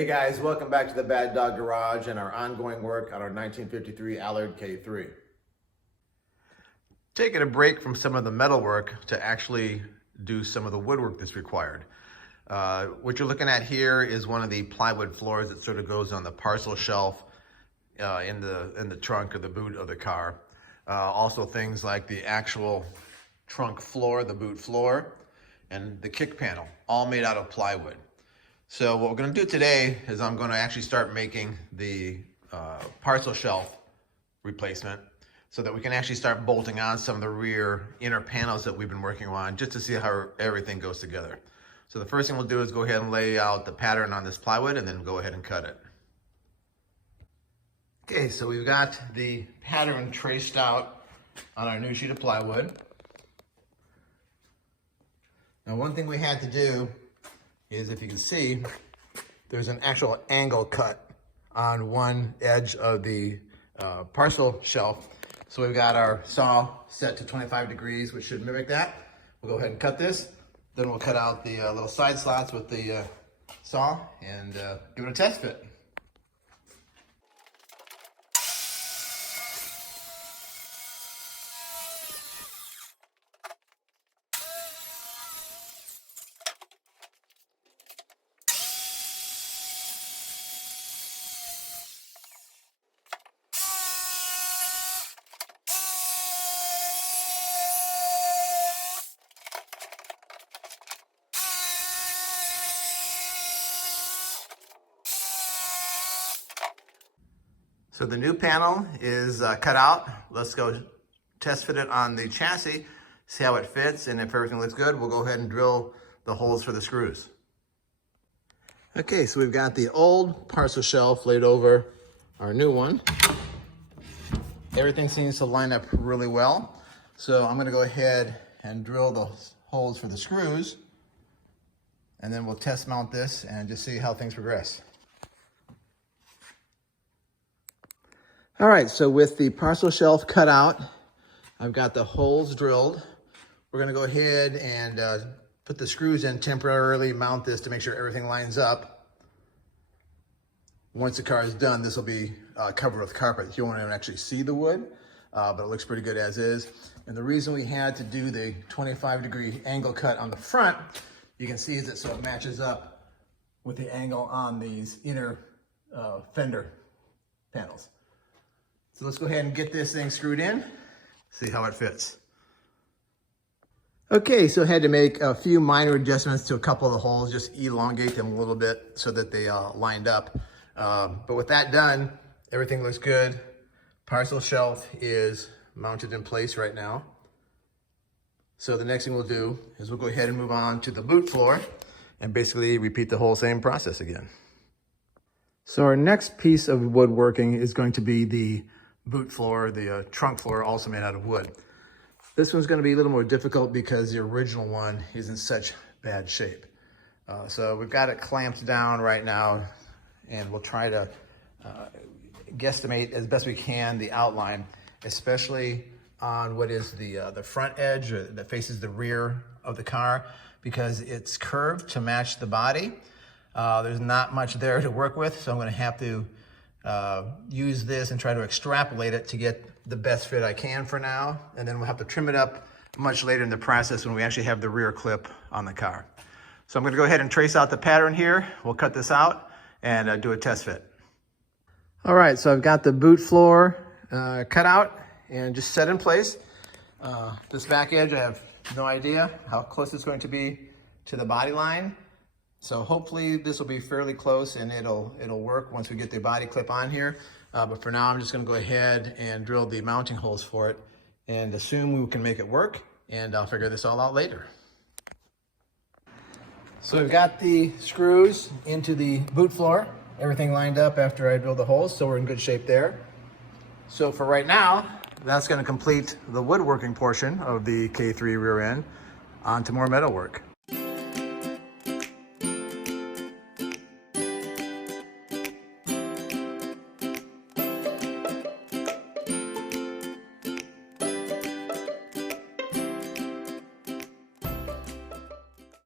Hey guys, welcome back to the Bad Dog Garage and our ongoing work on our 1953 Allard K3. Taking a break from some of the metal work to actually do some of the woodwork that's required. What you're looking at here is one of the plywood floors that sort of goes on the parcel shelf in the trunk of the boot of the car. Also things like the actual trunk floor, the boot floor, and the kick panel, all made out of plywood. So what we're going to do today is I'm going to actually start making the parcel shelf replacement so that we can actually start bolting on some of the rear inner panels that we've been working on just to see how everything goes together. So the first thing we'll do is go ahead and lay out the pattern on this plywood and then go ahead and cut it. Okay, so we've got the pattern traced out on our new sheet of plywood. Now one thing we had to do is, if you can see, there's an actual angle cut on one edge of the parcel shelf. So we've got our saw set to 25 degrees, which should mimic that. We'll go ahead and cut this. Then we'll cut out the little side slots with the saw and give it a test fit. So the new panel is cut out. Let's go test fit it on the chassis, see how it fits, and if everything looks good, we'll go ahead and drill the holes for the screws. Okay, so we've got the old parcel shelf laid over our new one. Everything seems to line up really well. So I'm gonna go ahead and drill the holes for the screws, and then we'll test mount this and just see how things progress. All right, so with the parcel shelf cut out, I've got the holes drilled. We're gonna go ahead and put the screws in temporarily, mount this to make sure everything lines up. Once the car is done, this will be covered with carpet. You won't even actually see the wood, but it looks pretty good as is. And the reason we had to do the 25-degree angle cut on the front, you can see, is it so it matches up with the angle on these inner fender panels. So let's go ahead and get this thing screwed in, see how it fits. Okay, so I had to make a few minor adjustments to a couple of the holes, just elongate them a little bit so that they lined up. But with that done, everything looks good. Parcel shelf is mounted in place right now. So the next thing we'll do is we'll go ahead and move on to the boot floor and basically repeat the whole same process again. So our next piece of woodworking is going to be the boot floor, the trunk floor, also made out of wood. This one's going to be a little more difficult because the original one is in such bad shape. So we've got it clamped down right now, and we'll try to guesstimate as best we can the outline, especially on what is the front edge that faces the rear of the car, because it's curved to match the body. There's not much there to work with, so I'm going to have to use this and try to extrapolate it to get the best fit I can for now, and then we'll have to trim it up much later in the process when we actually have the rear clip on the car. So I'm going to go ahead and trace out the pattern here. We'll cut this out and do a test fit. All right, so I've got the boot floor cut out and just set in place. This back edge, I have no idea how close it's going to be to the body line. So hopefully this will be fairly close and it'll work once we get the body clip on here. But for now, I'm just gonna go ahead and drill the mounting holes for it and assume we can make it work, and I'll figure this all out later. So we've got the screws into the boot floor, everything lined up after I drilled the holes, so we're in good shape there. So for right now, that's gonna complete the woodworking portion of the K3 rear end. On to more metal work.